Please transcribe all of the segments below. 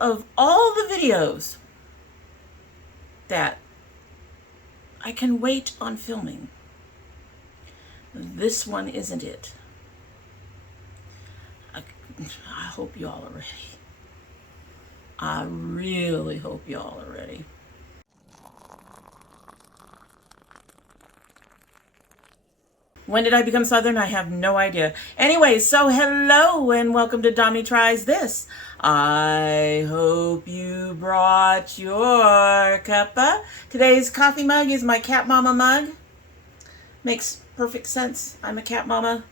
Of all the videos that I can wait on filming, this one isn't it. I hope y'all are ready. I really hope y'all are ready. When did I become Southern? I have no idea. Anyway, so hello and welcome to domytriesthis. I hope you brought your cuppa. Today's coffee mug is my cat mama mug. Makes perfect sense. I'm a cat mama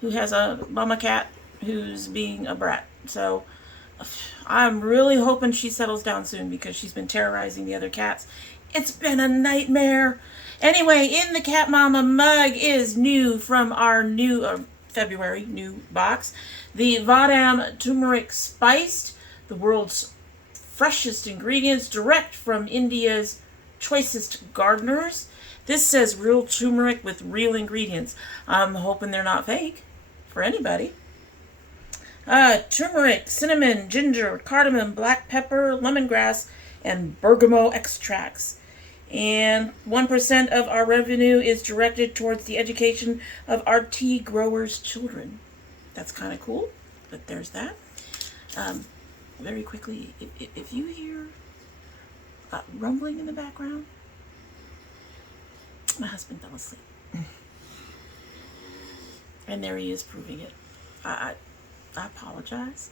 who has a mama cat who's being a brat. So I'm really hoping she settles down soon because she's been terrorizing the other cats. It's been a nightmare. Anyway, in the Cat Mama mug is new from our new February new box. The Vahdam Turmeric Spiced, the world's freshest ingredients, direct from India's choicest gardeners. This says real turmeric with real ingredients. I'm hoping they're not fake for anybody. Turmeric, cinnamon, ginger, cardamom, black pepper, lemongrass, and bergamot extracts. And 1% of our revenue is directed towards the education of our tea growers' children. That's kind of cool, but there's that. Very quickly, if you hear rumbling in the background, my husband fell asleep. And there he is proving it. I apologize.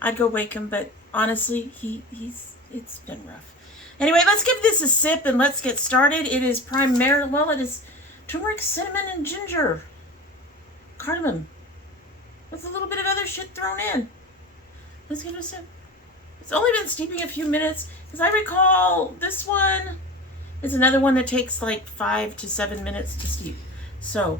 I'd go wake him, but honestly, it's been rough. Anyway, let's give this a sip and let's get started. It is primarily, well, it is turmeric, cinnamon, and ginger. Cardamom. With a little bit of other shit thrown in. Let's give it a sip. It's only been steeping a few minutes. As I recall, this one is another one that takes like 5 to 7 minutes to steep. So,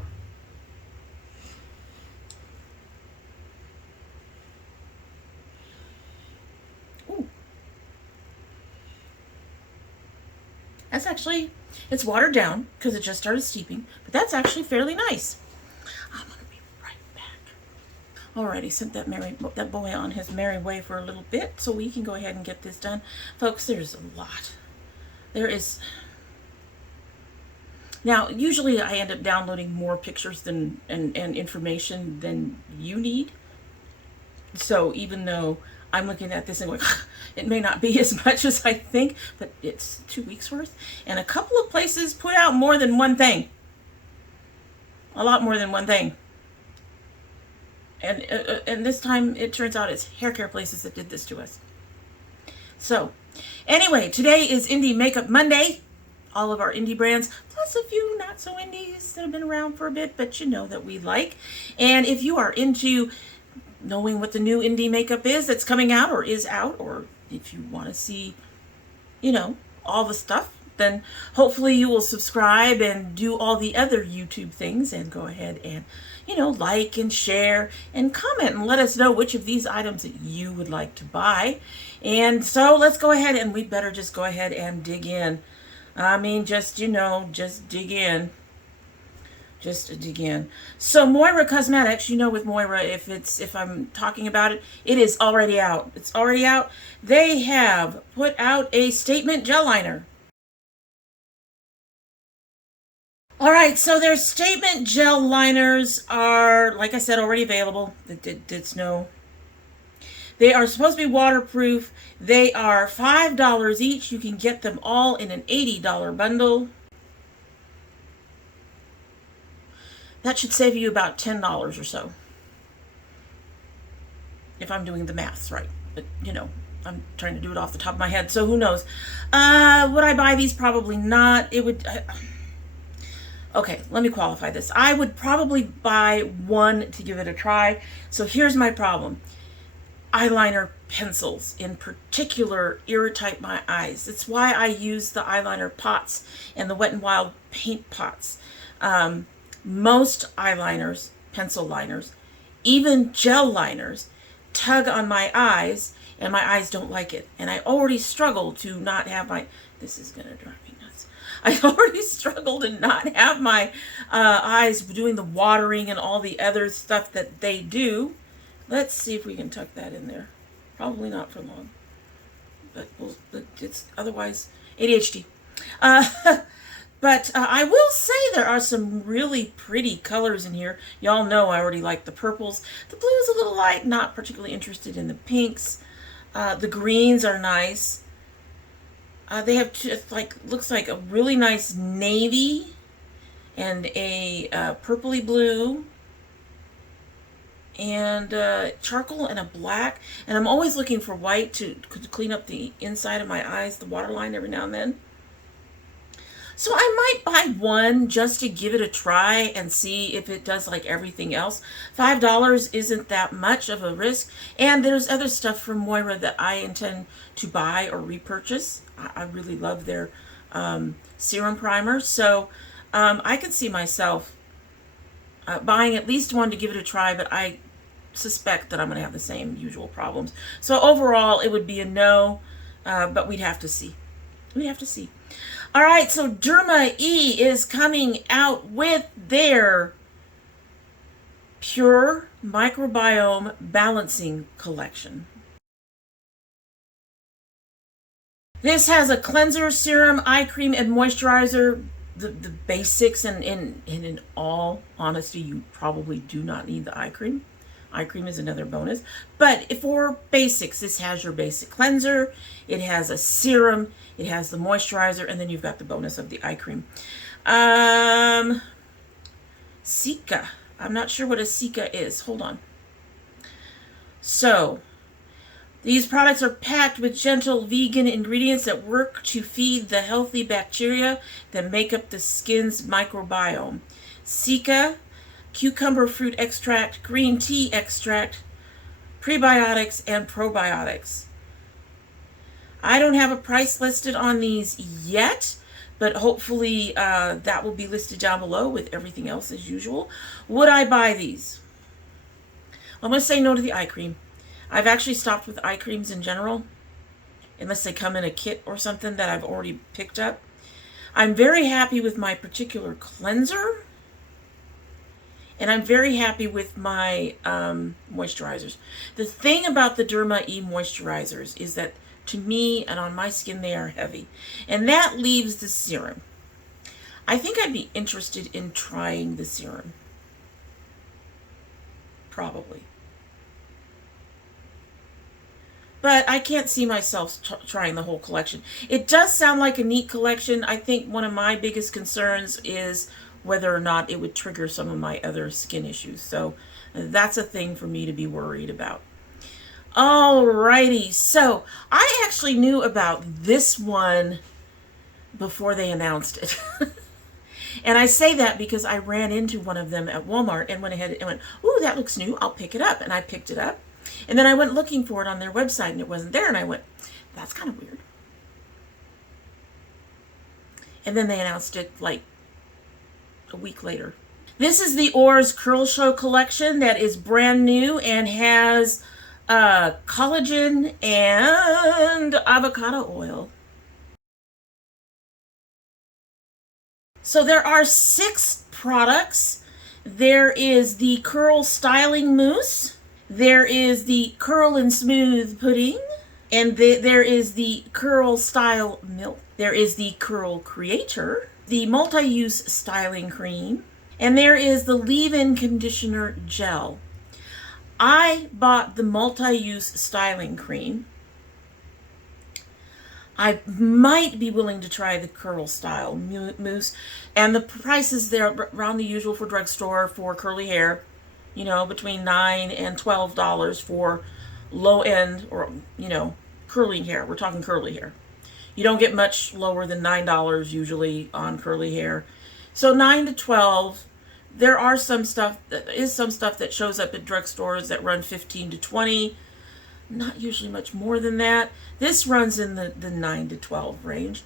that's actually, it's watered down because it just started steeping, but that's actually fairly nice. I'm going to be right back. Alrighty, sent that boy on his merry way for a little bit, so we can go ahead and get this done. Folks, there's a lot. There is. Now, usually I end up downloading more pictures and information than you need. So even though I'm looking at this and going, it may not be as much as I think, but it's 2 weeks worth. And a couple of places put out more than one thing. A lot more than one thing. And this time it turns out it's hair care places that did this to us. So anyway, today is Indie Makeup Monday. All of our indie brands, plus a few not so indies that have been around for a bit, but you know that we like. And if you are into knowing what the new indie makeup is that's coming out or is out, or if you want to see, you know, all the stuff, then hopefully you will subscribe and do all the other YouTube things and go ahead and, you know, like and share and comment and let us know which of these items that you would like to buy. And so let's go ahead and we better just go ahead and dig in. I mean, just, you know, just dig in. Just dig in. So MOIRA Cosmetics, you know, with MOIRA, if I'm talking about it, it is already out. It's already out. They have put out a statement gel liner. All right, so their statement gel liners are, like I said, already available. It's no. They are supposed to be waterproof. They are $5 each. You can get them all in an $80 bundle. That should save you about $10 or so. If I'm doing the maths right. But, you know, I'm trying to do it off the top of my head, so who knows. Would I buy these? Probably not. It would. Okay, let me qualify this. I would probably buy one to give it a try. So here's my problem. Eyeliner pencils in particular irritate my eyes. That's why I use the eyeliner pots and the Wet n Wild paint pots. Most eyeliners, pencil liners, even gel liners, tug on my eyes, and my eyes don't like it. And I already struggle to not have my, this is going to drive me nuts. I already struggle to not have my eyes doing the watering and all the other stuff that they do. Let's see if we can tuck that in there. Probably not for long. but it's otherwise ADHD. Uh, but I will say there are some really pretty colors in here. Y'all know I already like the purples. The blue is a little light, not particularly interested in the pinks. The greens are nice. They have just like, looks like a really nice navy and a purpley blue and charcoal and a black. And I'm always looking for white to clean up the inside of my eyes, the waterline every now and then. So I might buy one just to give it a try and see if it does like everything else. $5 isn't that much of a risk. And there's other stuff from MOIRA that I intend to buy or repurchase. I really love their serum primer. So I can see myself buying at least one to give it a try, but I suspect that I'm going to have the same usual problems. So overall, it would be a no, but we'd have to see. We'd have to see. All right, so Derma E is coming out with their Pure Microbiome Balancing Collection. This has a cleanser, serum, eye cream, and moisturizer. The basics, and in all honesty, you probably do not need the eye cream. Eye cream is another bonus. But for basics, this has your basic cleanser. It has a serum. It has the moisturizer. And then you've got the bonus of the eye cream. Cica. I'm not sure what a Cica is. Hold on. So, these products are packed with gentle vegan ingredients that work to feed the healthy bacteria that make up the skin's microbiome. Cica, cucumber fruit extract, green tea extract, prebiotics, and probiotics. I don't have a price listed on these yet, but hopefully that will be listed down below with everything else as usual. Would I buy these? I'm going to say no to the eye cream. I've actually stopped with eye creams in general, unless they come in a kit or something that I've already picked up. I'm very happy with my particular cleanser, and I'm very happy with my moisturizers. The thing about the Derma E moisturizers is that, to me and on my skin, they are heavy. And that leaves the serum. I think I'd be interested in trying the serum. Probably. But I can't see myself trying the whole collection. It does sound like a neat collection. I think one of my biggest concerns is whether or not it would trigger some of my other skin issues. So that's a thing for me to be worried about. Alrighty, so I actually knew about this one before they announced it. And I say that because I ran into one of them at Walmart and went ahead and went, ooh, that looks new, I'll pick it up. And I picked it up. And then I went looking for it on their website and it wasn't there. And I went, that's kind of weird. And then they announced it like a week later. This is the Oars Curl Show collection that is brand new and has collagen and avocado oil. So there are 6 products. There is the Curl Styling Mousse. There is the Curl and Smooth Pudding. And there is the Curl Style Milk. There is the Curl Creator. The Multi-Use Styling Cream. And there is the Leave-In Conditioner Gel. I bought the Multi-Use Styling Cream. I might be willing to try the Curl Style Mousse. And the prices there around the usual for drugstore for curly hair. You know, between $9 and $12 for low end or, you know, curly hair. We're talking curly hair. You don't get much lower than $9 usually on curly hair. So $9 to $12. There are some stuff that shows up at drugstores that run $15 to $20. Not usually much more than that. This runs in the $9 to $12 range.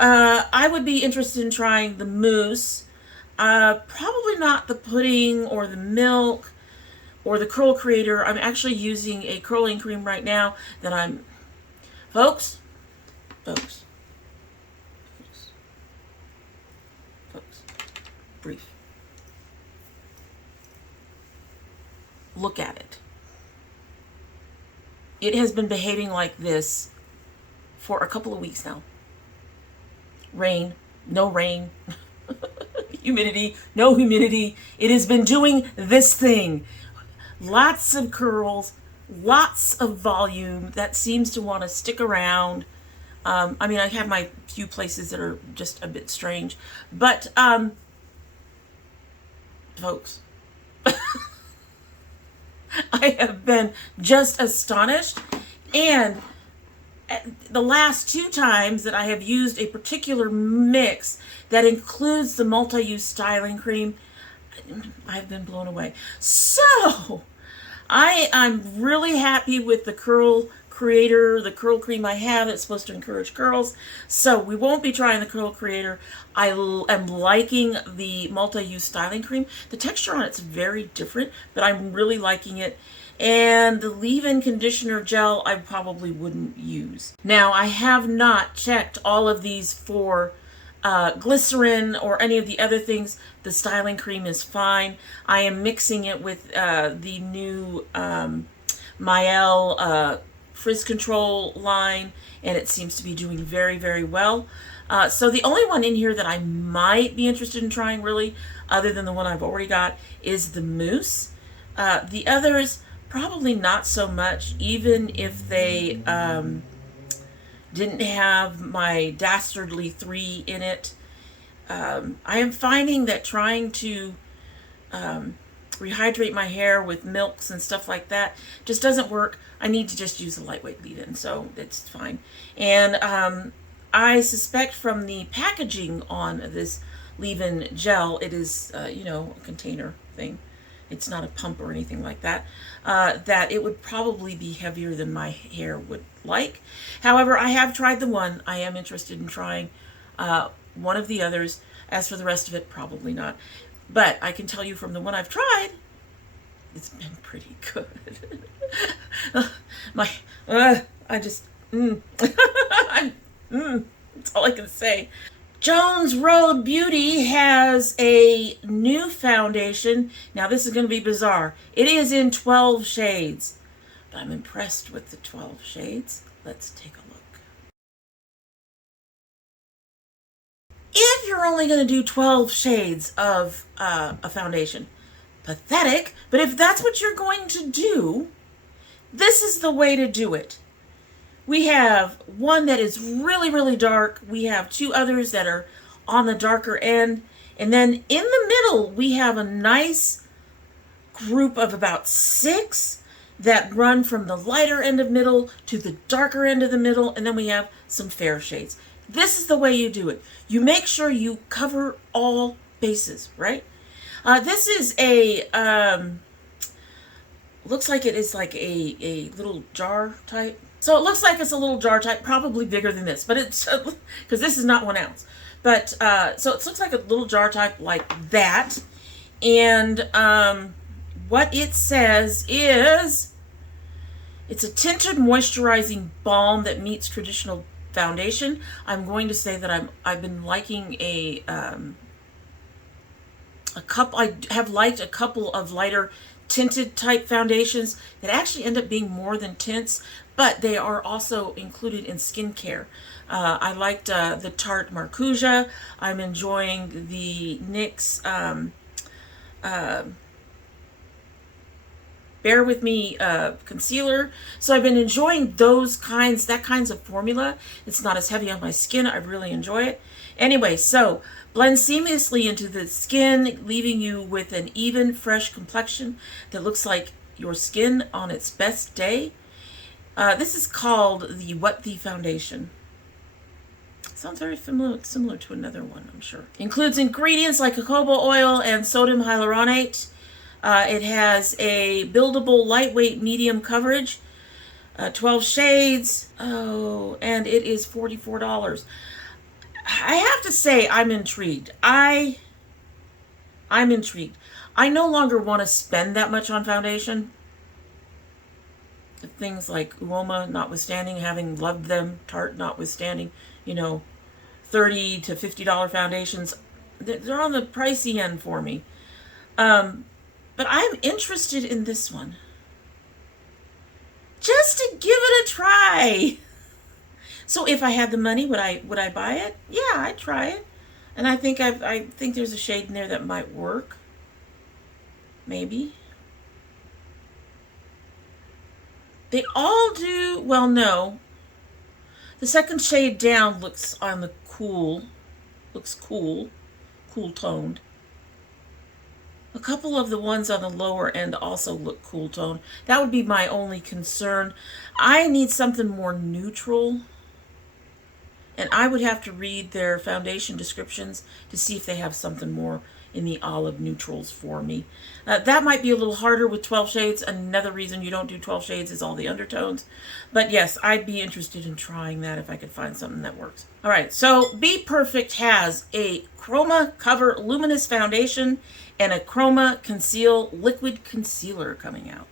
I would be interested in trying the mousse. Probably not the pudding or the milk or the Curl Creator. I'm actually using a curling cream right now that I'm... Folks, brief. Look at it. It has been behaving like this for a couple of weeks now. Rain, no rain, humidity, no humidity. It has been doing this thing. Lots of curls, lots of volume that seems to want to stick around. I mean, I have my few places that are just a bit strange, but folks, I have been just astonished. And the last 2 times that I have used a particular mix that includes the multi-use styling cream, I've been blown away. So I'm really happy with the Curl Creator, the curl cream I have that's supposed to encourage curls. So we won't be trying the Curl Creator. I am liking the multi-use styling cream. The texture on it's very different, but I'm really liking it. And the leave-in conditioner gel I probably wouldn't use. Now, I have not checked all of these for glycerin or any of the other things. The styling cream is fine. I am mixing it with the new Mielle Frizz Control line, and it seems to be doing very, very well. So the only one in here that I might be interested in trying, really, other than the one I've already got, is the mousse. The others, probably not so much, even if they didn't have my Dastardly 3 in it. I am finding that trying to rehydrate my hair with milks and stuff like that just doesn't work. I need to just use a lightweight leave-in, so it's fine. And I suspect from the packaging on this leave-in gel, it is, you know, a container thing. It's not a pump or anything like that, that it would probably be heavier than my hair would like. However, I have tried the one. I am interested in trying one of the others. As for the rest of it, probably not. But I can tell you from the one I've tried, it's been pretty good. I just, that's all I can say. Jones Road Beauty has a new foundation. Now this is going to be bizarre. It is in 12 shades. But I'm impressed with the 12 shades. Let's take a look. If you're only going to do 12 shades of a foundation, pathetic. But if that's what you're going to do, this is the way to do it. We have one that is really, really dark. We have 2 others that are on the darker end. And then in the middle, we have a nice group of about 6 that run from the lighter end of middle to the darker end of the middle. And then we have some fair shades. This is the way you do it. You make sure you cover all bases, right? This is a, looks like it is like a little jar type. So it looks like it's a little jar type, probably bigger than this, but it's, because this is not 1 ounce. But, so it looks like a little jar type like that. And what it says is, it's a tinted moisturizing balm that meets traditional foundation. I'm going to say that I've been liking I have liked a couple of lighter tinted type foundations that actually end up being more than tints, but they are also included in skincare. I liked the Tarte Marcuja. I'm enjoying the NYX Bear With Me concealer. So I've been enjoying that kinds of formula. It's not as heavy on my skin. I really enjoy it. Anyway, so blend seamlessly into the skin, leaving you with an even, fresh complexion that looks like your skin on its best day. This is called the What The Foundation. Sounds very similar to another one, I'm sure. Includes ingredients like jojoba oil and sodium hyaluronate. It has a buildable, lightweight, medium coverage. 12 shades. Oh, and it is $44. I have to say, I'm intrigued. I'm intrigued. I no longer want to spend that much on foundation. Things like Chroma notwithstanding, having loved them, Tarte notwithstanding, you know, $30 to $50 foundations, they're on the pricey end for me. But I'm interested in this one. Just to give it a try. So if I had the money, would I buy it? Yeah, I'd try it. And I think there's a shade in there that might work. Maybe. They all do, well, no. The second shade down looks on the looks cool toned. A couple of the ones on the lower end also look cool toned. That would be my only concern. I need something more neutral. And I would have to read their foundation descriptions to see if they have something more in the olive neutrals for me. That might be a little harder with 12 shades. Another reason you don't do 12 shades is all the undertones. But yes, I'd be interested in trying that if I could find something that works. All right, so Bperfect has a Chroma Cover Luminous Foundation and a Chroma Conceal Liquid Concealer coming out.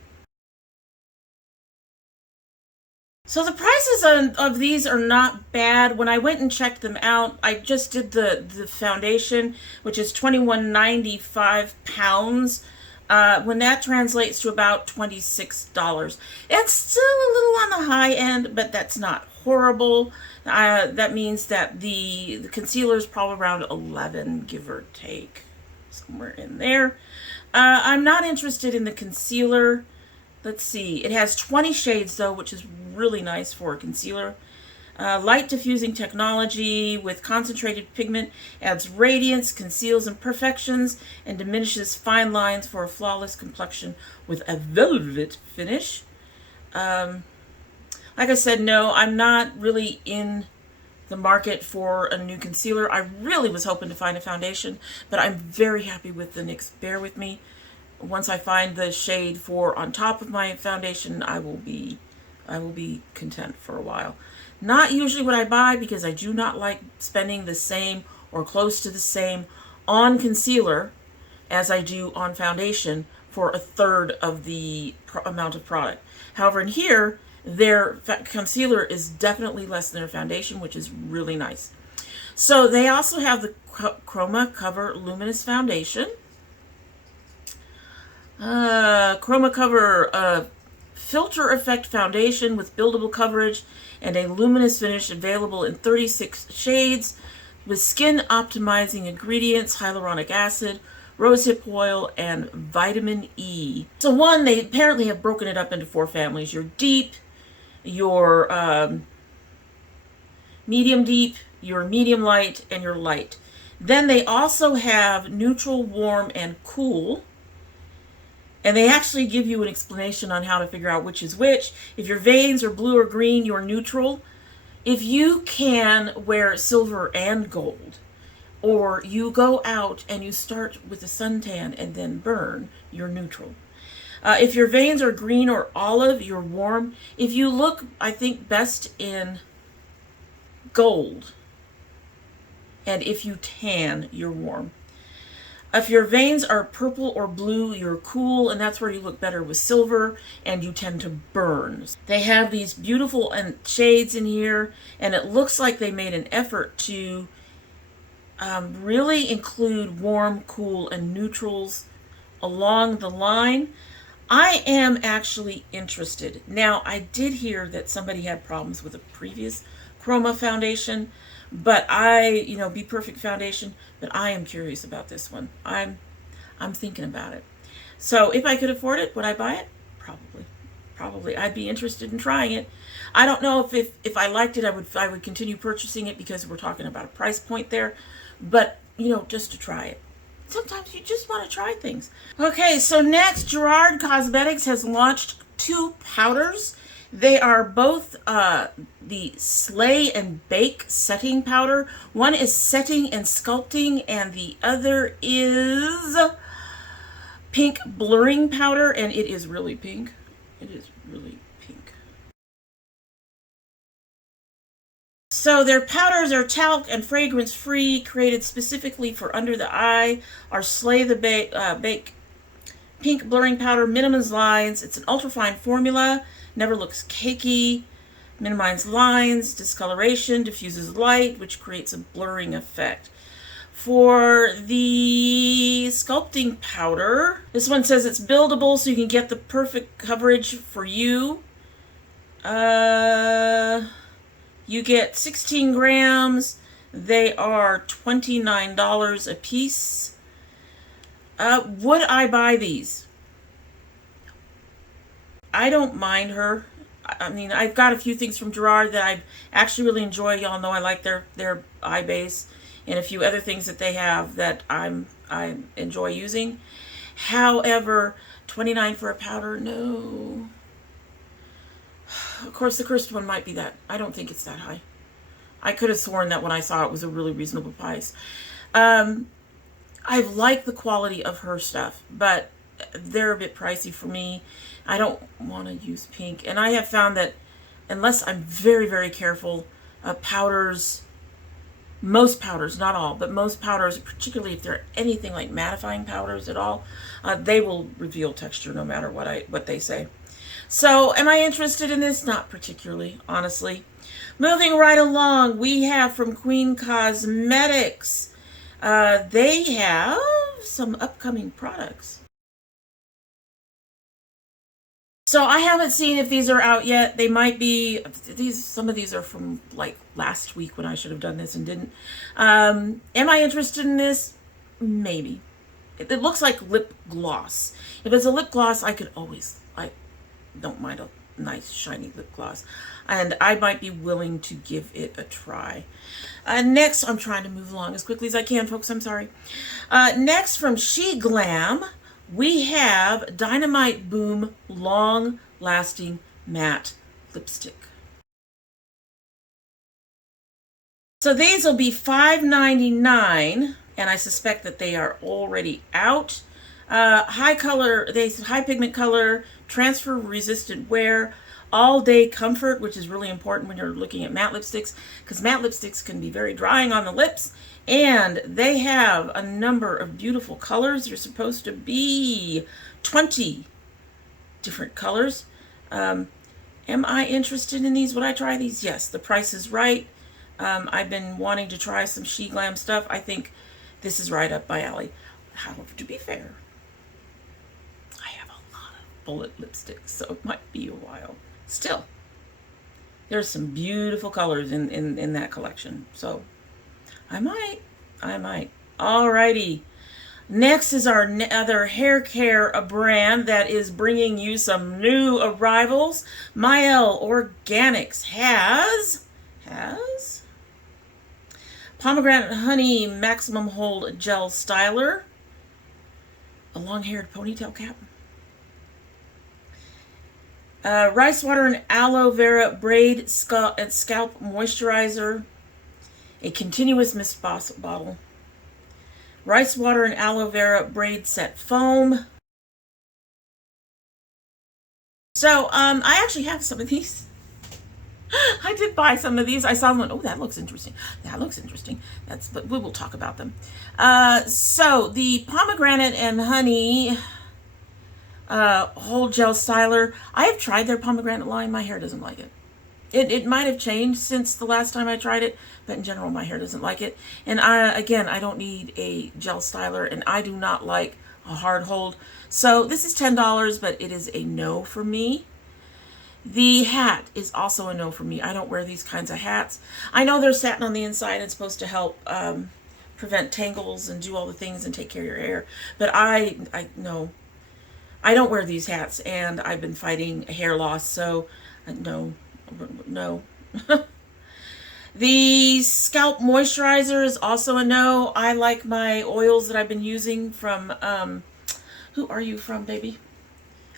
So the prices of these are not bad. When I went and checked them out, I just did the foundation, which is £21.95. When that translates to about $26. It's still a little on the high end, but that's not horrible. That means that the concealer is probably around 11, give or take, somewhere in there. I'm not interested in the concealer. Let's see. It has 20 shades, though, which is really nice for a concealer. Light diffusing technology with concentrated pigment adds radiance, conceals imperfections, and diminishes fine lines for a flawless complexion with a velvet finish. Like I said, no, I'm not really in the market for a new concealer. I really was hoping to find a foundation, but I'm very happy with the NYX Bare With Me. Once I find the shade for on top of my foundation, I will be content for a while. Not usually what I buy because I do not like spending the same or close to the same on concealer as I do on foundation for a third of the amount of product. However, in here, their concealer is definitely less than their foundation, which is really nice. So they also have the Chroma Cover Luminous Foundation. Chroma Cover Filter Effect Foundation with buildable coverage and a luminous finish, available in 36 shades with skin optimizing ingredients, hyaluronic acid, rosehip oil, and vitamin E. So one, they apparently have broken it up into 4 families. Your deep, your medium deep, your medium light, and your light. Then they also have neutral, warm, and cool. And they actually give you an explanation on how to figure out which is which. If your veins are blue or green, you're neutral. If you can wear silver and gold, or you go out and you start with a suntan and then burn, you're neutral. If your veins are green or olive, you're warm. If you look, I think, best in gold. And if you tan, you're warm. If your veins are purple or blue, you're cool, and that's where you look better with silver, and you tend to burn. They have these beautiful shades in here, and it looks like they made an effort to really include warm, cool, and neutrals along the line. I am actually interested. Now, I did hear that somebody had problems with a previous Chroma foundation, but Bperfect foundation, but I am curious about this one. I'm thinking about it. So if I could afford it, would I buy it? Probably. I'd be interested in trying it. I don't know if I liked it, I would continue purchasing it because we're talking about a price point there, but just to try it. Sometimes you just want to try things. Okay, so next, Gerard Cosmetics has launched 2 powders. They are both the Slay and Bake setting powder. One is setting and sculpting, and the other is pink blurring powder, and it is really pink. It is really pink. So their powders are talc and fragrance free, created specifically for under the eye. Our Slay the Bake pink blurring powder minimizes lines. It's an ultrafine formula. Never looks cakey, minimizes lines, discoloration, diffuses light, which creates a blurring effect. For the sculpting powder, this one says it's buildable so you can get the perfect coverage for you. You get 16 grams. They are $29 a piece. Would I buy these? I don't mind her. I mean, I've got a few things from Gerard that I actually really enjoy. Y'all know I like their eye base and a few other things that they have that I enjoy using. However, $29 for a powder, no. Of course, the Curst one might be that. I don't think it's that high. I could have sworn that when I saw it was a really reasonable price. I've liked the quality of her stuff, but they're a bit pricey for me. I don't want to use pink. And I have found that unless I'm very, very careful, powders, most powders, not all, but most powders, particularly if they're anything like mattifying powders at all, they will reveal texture no matter what they say. So am I interested in this? Not particularly, honestly. Moving right along, we have from Queen Cosmetics. They have some upcoming products. So I haven't seen if these are out yet. They might be. Some of these are from like last week when I should have done this and didn't. Am I interested in this? Maybe. It looks like lip gloss. If it's a lip gloss, I could always, I don't mind a nice shiny lip gloss. And I might be willing to give it a try. Next, I'm trying to move along as quickly as I can, folks. I'm sorry. Next, from She Glam, we have Dynamite Boom Long Lasting Matte Lipstick. So these will be $5.99, and I suspect that they are already out. High pigment color, transfer resistant wear, all day comfort, which is really important when you're looking at matte lipsticks, because matte lipsticks can be very drying on the lips, and they have a number of beautiful colors. You're supposed to be 20 different colors. Am I interested in these? Would I try these? Yes, the price is right. I've been wanting to try some She Glam stuff. I think this is right up my alley. However, to be fair, I have a lot of bullet lipsticks, so it might be a while. Still, there's some beautiful colors in that collection, so I might. Alrighty. Next is our other hair care brand that is bringing you some new arrivals. Mielle Organics has Pomegranate Honey Maximum Hold Gel Styler, a long-haired ponytail cap, Rice Water and Aloe Vera Braid Scalp Moisturizer, a continuous mist bottle, Rice Water and Aloe Vera Braid Set Foam. So, I actually have some of these. I did buy some of these. I saw one. Oh, that looks interesting. That looks interesting. But we will talk about them. So the pomegranate and honey whole gel styler. I have tried their pomegranate line. My hair doesn't like it. It might have changed since the last time I tried it, but in general, my hair doesn't like it. And I don't need a gel styler, and I do not like a hard hold. So this is $10, but it is a no for me. The hat is also a no for me. I don't wear these kinds of hats. I know they're satin on the inside and supposed to help prevent tangles and do all the things and take care of your hair. But no. I don't wear these hats, and I've been fighting hair loss, so no. The scalp moisturizer is also a no. I like my oils that I've been using from, who are you from, baby?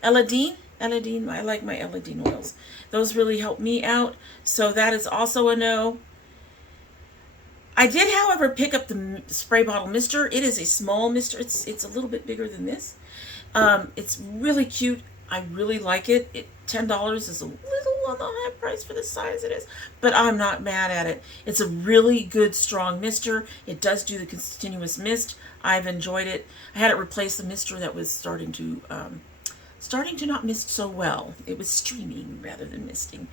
Eladine? Eladine, I like my Eladine oils. Those really help me out, so that is also a no. I did, however, pick up the spray bottle mister. It is a small mister. It's a little bit bigger than this. It's really cute. I really like it. $10 is a little on the high price for the size it is, but I'm not mad at it. It's a really good, strong mister. It does do the continuous mist. I've enjoyed it. I had it replace the mister that was starting to not mist so well. It was streaming rather than misting.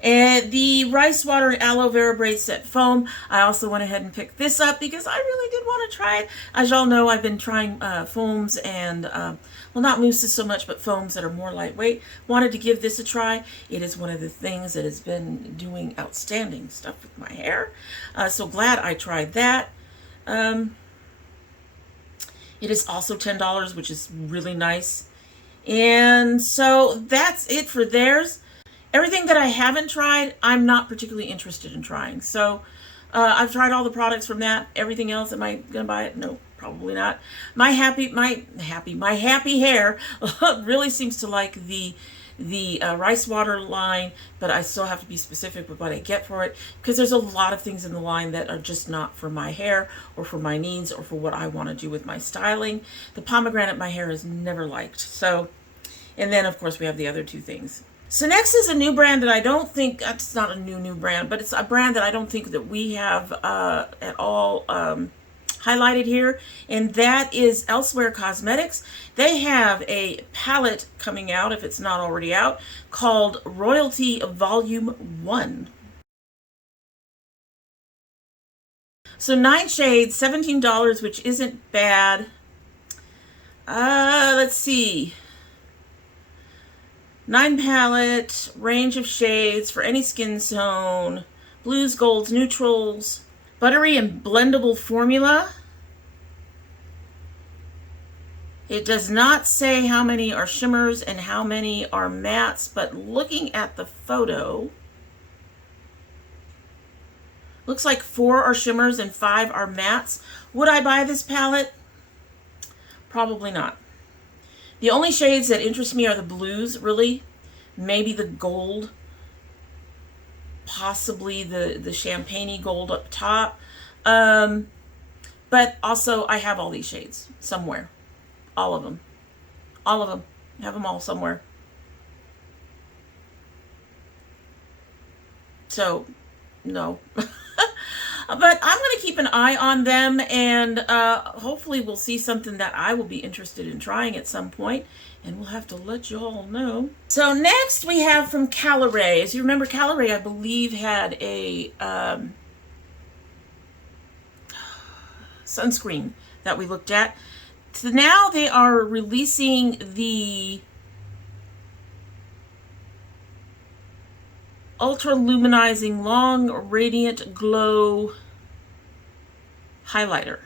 And the Rice Water Aloe Vera Braid Set Foam, I also went ahead and picked this up because I really did want to try it. As y'all know, I've been trying foams and, well, not mousses so much, but foams that are more lightweight. Wanted to give this a try. It is one of the things that has been doing outstanding stuff with my hair. So glad I tried that. It is also $10, which is really nice. And so that's it for theirs. Everything that I haven't tried, I'm not particularly interested in trying. So I've tried all the products from that. Everything else, am I gonna buy it? No, probably not. My happy hair really seems to like the rice water line, but I still have to be specific with what I get for it because there's a lot of things in the line that are just not for my hair or for my needs or for what I want to do with my styling. The pomegranate my hair has never liked. So, and then of course we have the other two things. So next is a new brand that I don't think, it's not a new brand, but it's a brand that I don't think that we have at all highlighted here, and that is Elsewhere Cosmetics. They have a palette coming out, if it's not already out, called Royalty Volume 1. So 9 shades, $17, which isn't bad. Let's see. 9 palette, range of shades for any skin tone, blues, golds, neutrals, buttery and blendable formula. It does not say how many are shimmers and how many are mattes, but looking at the photo, looks like 4 are shimmers and 5 are mattes. Would I buy this palette? Probably not. The only shades that interest me are the blues, really. Maybe the gold. Possibly the champagne-y gold up top. But also, I have all these shades somewhere. All of them. All of them. I have them all somewhere. So, no. But I'm going to keep an eye on them, and hopefully we'll see something that I will be interested in trying at some point, and we'll have to let you all know. So next we have from Caloray. As you remember, Caloray, I believe, had a sunscreen that we looked at. So now they are releasing the Ultra Luminizing Long Radiant Glow Highlighter.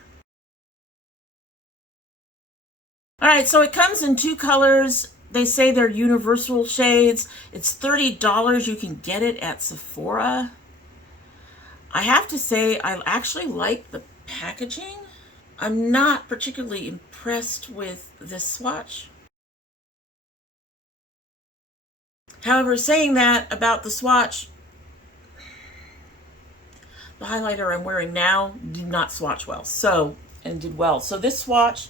Alright, so it comes in 2 colors. They say they're universal shades. It's $30. You can get it at Sephora. I have to say, I actually like the packaging. I'm not particularly impressed with this swatch. However, saying that about the swatch, the highlighter I'm wearing now did not swatch well, and did well. So this swatch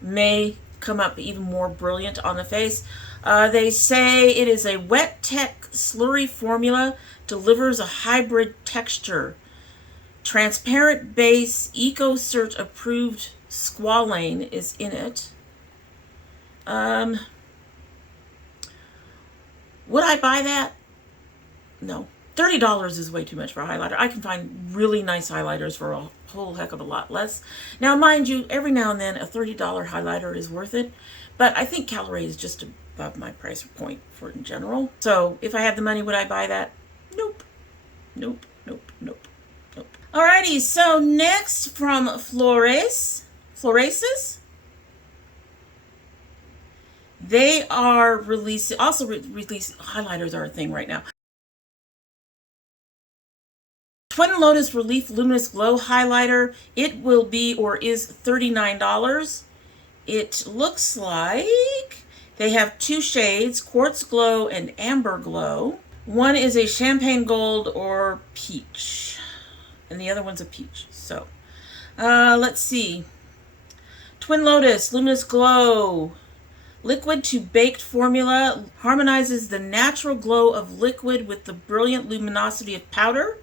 may come up even more brilliant on the face. They say it is a wet tech slurry formula, delivers a hybrid texture. Transparent base, EcoCert approved squalane is in it. Would I buy that? No. $30 is way too much for a highlighter. I can find really nice highlighters for a whole heck of a lot less. Now, mind you, every now and then a $30 highlighter is worth it, but I think Caloray is just above my price point for it in general. So if I had the money, would I buy that? Nope. Nope, nope, nope, nope. Alrighty, so next from Floraces. They are releasing, also release highlighters are a thing right now. Twin Lotus Relief Luminous Glow Highlighter. It will be, or is, $39. It looks like they have 2 shades, Quartz Glow and Amber Glow. One is a champagne gold or peach, and the other one's a peach. So, let's see. Twin Lotus Luminous Glow. Liquid to baked formula harmonizes the natural glow of liquid with the brilliant luminosity of powder.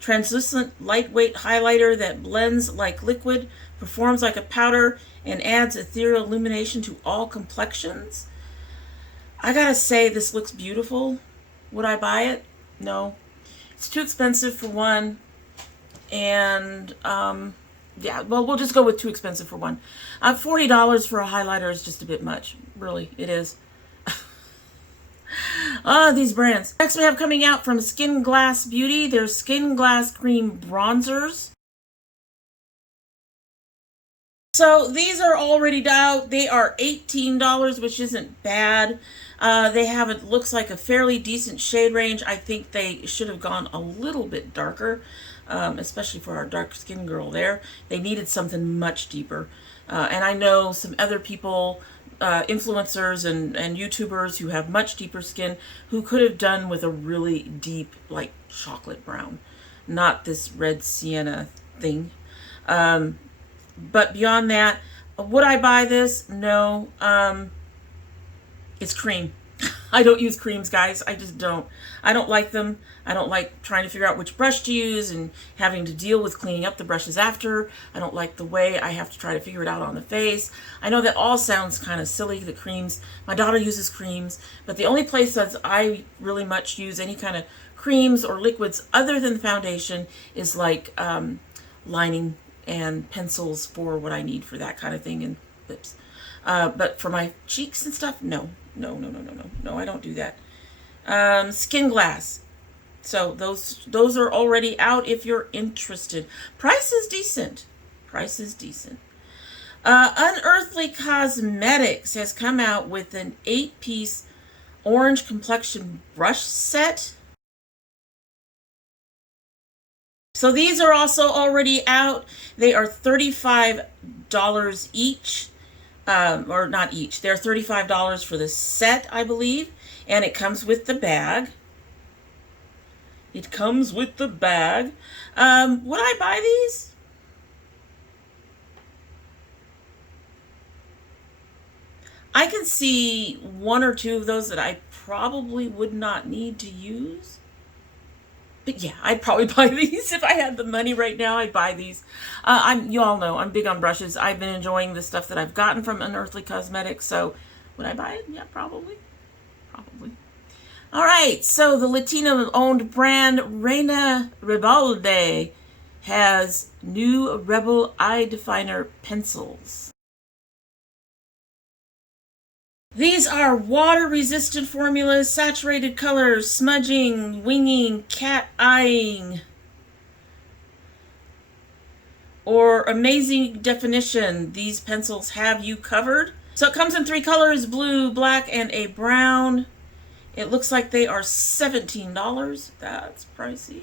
Translucent, lightweight highlighter that blends like liquid, performs like a powder, and adds ethereal illumination to all complexions. I gotta say, this looks beautiful. Would I buy it? No. It's too expensive for one. And, yeah, well, we'll just go with too expensive for one. $40 for a highlighter is just a bit much. Really, it is. These brands. Next we have coming out from Skin Glass Beauty. Their Skin Glass Cream Bronzers. So these are already out. They are $18, which isn't bad. They have, it looks like, a fairly decent shade range. I think they should have gone a little bit darker, especially for our dark skin girl there. They needed something much deeper. And I know some other people, influencers and YouTubers who have much deeper skin who could have done with a really deep, like, chocolate brown. Not this red sienna thing. But beyond that, would I buy this? No. It's cream. I don't use creams, guys. I just don't. I don't like them. I don't like trying to figure out which brush to use and having to deal with cleaning up the brushes after. I don't like the way I have to try to figure it out on the face. I know that all sounds kind of silly, the creams. My daughter uses creams, but the only place that I really much use any kind of creams or liquids other than the foundation is like lining and pencils for what I need for that kind of thing, and lips. But for my cheeks and stuff, no, I don't do that. Skin Glass. So those are already out if you're interested. Price is decent. Unearthly Cosmetics has come out with an 8-piece orange complexion brush set. So these are also already out. They are $35 each. Or not each. They're $35 for the set, I believe. And it comes with the bag. Would I buy these? I can see one or two of those that I probably would not need to use. But yeah, I'd probably buy these if I had the money right now. I'd buy these. You all know I'm big on brushes. I've been enjoying the stuff that I've gotten from Unearthly Cosmetics. So would I buy it? Yeah, probably. All right. So the Latino-owned brand Reina Rebelde has new Rebel Eye Definer pencils. These are water-resistant formulas, saturated colors, smudging, winging, cat-eyeing, or amazing definition. These pencils have you covered. So it comes in 3 colors, blue, black, and a brown. It looks like they are $17. That's pricey.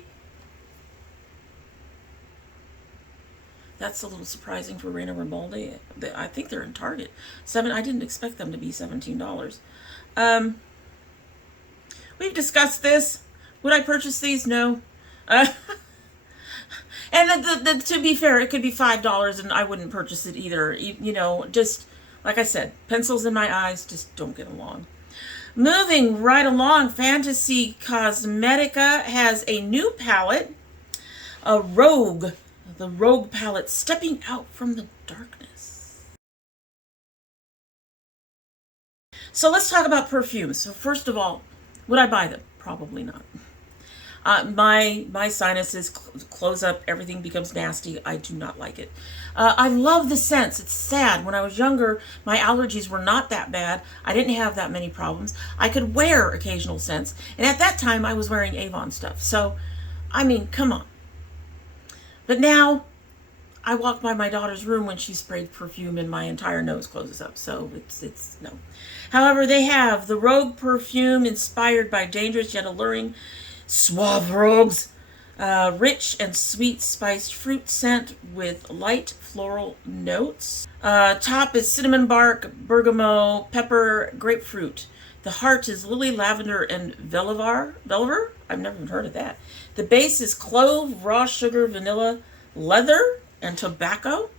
That's a little surprising for Reina Rebelde. I think they're in Target. I didn't expect them to be $17. We've discussed this. Would I purchase these? No. And to be fair, it could be $5 and I wouldn't purchase it either. You know, just like I said, pencils in my eyes just don't get along. Moving right along, Fantasy Cosmetica has a new palette, a Rogue. The Rogue palette, Stepping Out from the Darkness. So let's talk about perfumes. So first of all, would I buy them? Probably not. My sinuses close up. Everything becomes nasty. I do not like it. I love the scents. It's sad. When I was younger, my allergies were not that bad. I didn't have that many problems. I could wear occasional scents. And at that time, I was wearing Avon stuff. So, I mean, come on. But now, I walk by my daughter's room when she sprayed perfume and my entire nose closes up. So it's no. However, they have the Rogue perfume inspired by dangerous yet alluring Suave Rogues. Rich and sweet spiced fruit scent with light floral notes. Top is cinnamon bark, bergamot, pepper, grapefruit. The heart is lily, lavender, and vetiver. I've never even heard of that. The base is clove, raw sugar, vanilla, leather, and tobacco.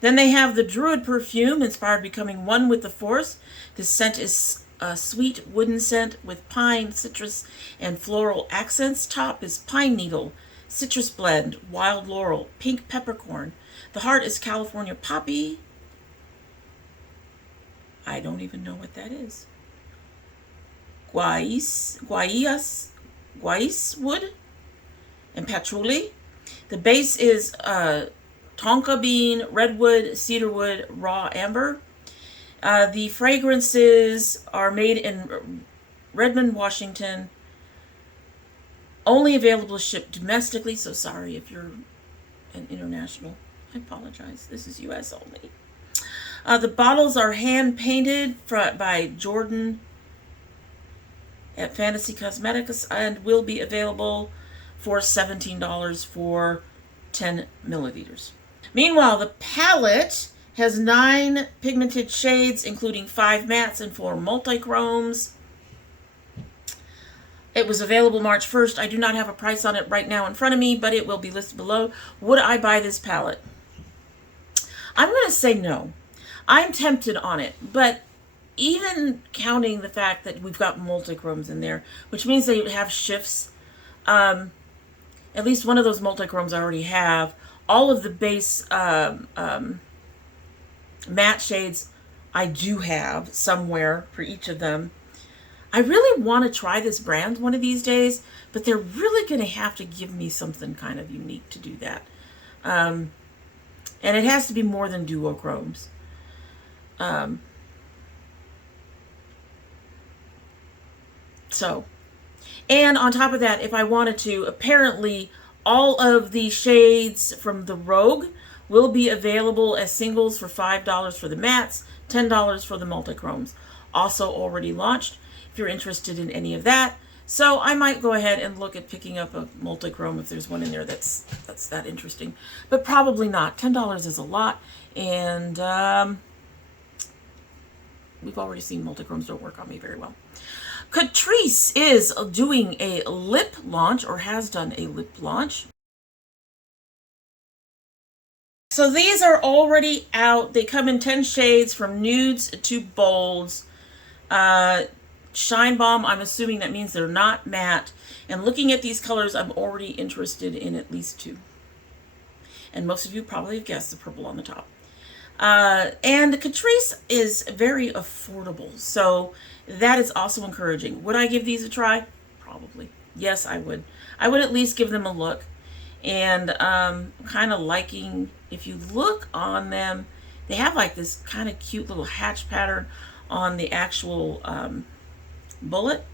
Then they have the Druid perfume, inspired becoming one with the force. This scent is a sweet wooden scent with pine, citrus, and floral accents. Top is pine needle, citrus blend, wild laurel, pink peppercorn. The heart is California poppy. I don't even know what that is. Guayas, guaiac wood and patchouli. The base is tonka bean, redwood, cedarwood, raw amber. The fragrances are made in Redmond, Washington. Only available to ship domestically, so sorry if you're an international. I apologize. This is U.S. only. The bottles are hand painted by Jordan at Fantasy Cosmetica and will be available for $17 for 10 milliliters. Meanwhile, the palette has 9 pigmented shades, including 5 mattes and 4 multichromes. It was available March 1st. I do not have a price on it right now in front of me, but it will be listed below. Would I buy this palette? I'm going to say no. I'm tempted on it, but even counting the fact that we've got multichromes in there, which means they have shifts, at least one of those multichromes I already have. All of the base matte shades I do have somewhere for each of them. I really want to try this brand one of these days, but they're really going to have to give me something kind of unique to do that. And it has to be more than duochromes. And on top of that, if I wanted to, apparently all of the shades from the Rogue will be available as singles for $5 for the mattes, $10 for the multichromes. Also already launched if you're interested in any of that. So I might go ahead and look at picking up a multichrome if there's one in there that's that interesting. But probably not. $10 is a lot. And we've already seen multichromes don't work on me very well. Catrice is doing a lip launch, or has done a lip launch. So these are already out. They come in 10 shades from nudes to bolds. Shine Balm, I'm assuming that means they're not matte. And looking at these colors, I'm already interested in at least 2. And most of you probably have guessed the purple on the top. And Catrice is very affordable, so that is also encouraging. Would I give these a try? Probably. Yes, I would. I would at least give them a look. And kind of liking, if you look on them, they have like this kind of cute little hatch pattern on the actual bullet.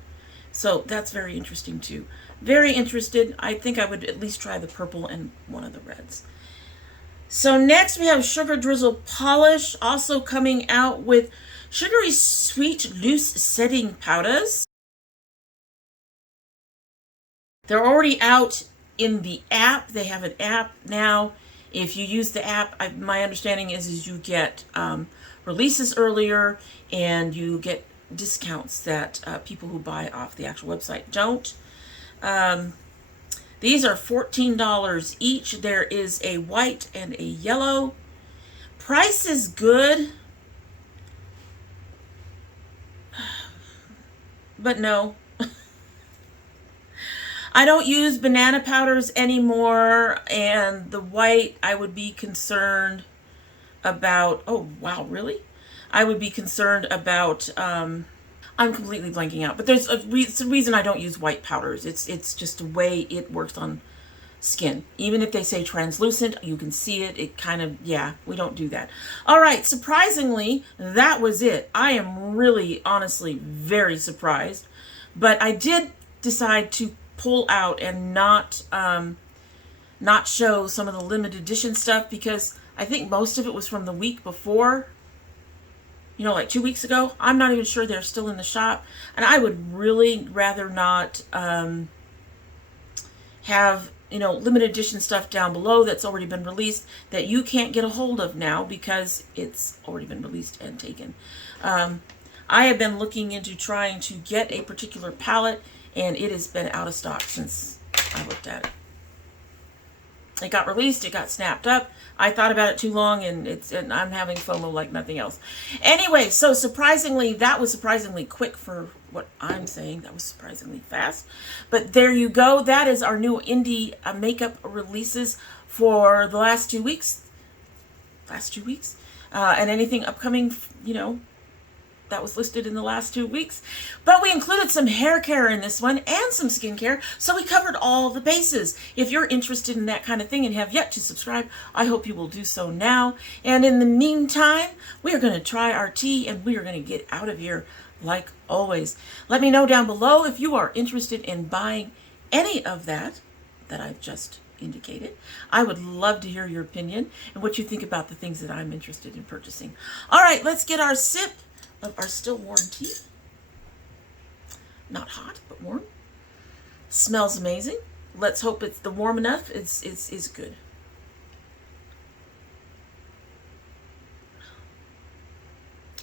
So that's very interesting too. Very interested. I think I would at least try the purple and one of the reds. So next we have Sugar Drizzle Polish, also coming out with Sugary Sweet Loose Setting Powders. They're already out in the app. They have an app now. If you use the app, my understanding is you get releases earlier and you get discounts that people who buy off the actual website don't. These are $14 each. There is a white and a yellow. Price is good. But no. I don't use banana powders anymore, and the white I would be concerned about. Oh, wow, really? I would be concerned about, I'm completely blanking out, but there's a reason I don't use white powders. It's just the way it works on skin. Even if they say translucent, you can see it. It kind of, yeah, we don't do that. All right, surprisingly, that was it. I am really, honestly, very surprised, but I did decide to pull out and not show some of the limited edition stuff because I think most of it was from the week before. You know, like 2 weeks ago. I'm not even sure they're still in the shop. And I would really rather not have, you know, limited edition stuff down below that's already been released that you can't get a hold of now because it's already been released and taken. I have been looking into trying to get a particular palette, and it has been out of stock since I looked at it. It got released, it got snapped up. I thought about it too long, and I'm having FOMO like nothing else. Anyway, so surprisingly, that was surprisingly quick for what I'm saying. That was surprisingly fast. But there you go. That is our new indie makeup releases for the last 2 weeks. And anything upcoming, you know, that was listed in the last 2 weeks. But we included some hair care in this one and some skincare, so we covered all the bases. If you're interested in that kind of thing and have yet to subscribe, I hope you will do so now. And in the meantime, we are going to try our tea and we are going to get out of here like always. Let me know down below if you are interested in buying any of that I've just indicated. I would love to hear your opinion and what you think about the things that I'm interested in purchasing. All right, let's get our sip of our still warm tea. Not hot, but warm. Smells amazing. Let's hope it's the warm enough. It's good.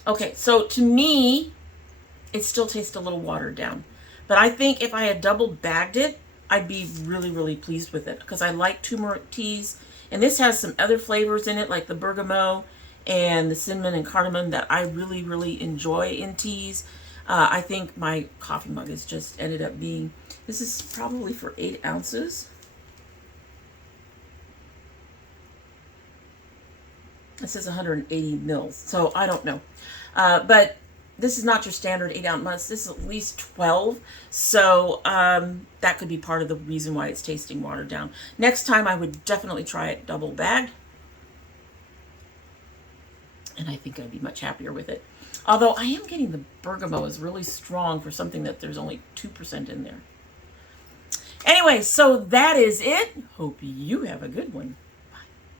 Okay, so to me, it still tastes a little watered down. But I think if I had double bagged it, I'd be really, really pleased with it because I like turmeric teas. And this has some other flavors in it, like the bergamot and the cinnamon and cardamom that I really, really enjoy in teas. I think my coffee mug has just ended up being, this is probably for 8 ounces. It says 180 mils, so I don't know. But this is not your standard 8-ounce mug. This is at least 12. So that could be part of the reason why it's tasting watered down. Next time I would definitely try it double bagged. And I think I'd be much happier with it. Although I am getting the bergamot is really strong for something that there's only 2% in there. Anyway, so that is it. Hope you have a good one.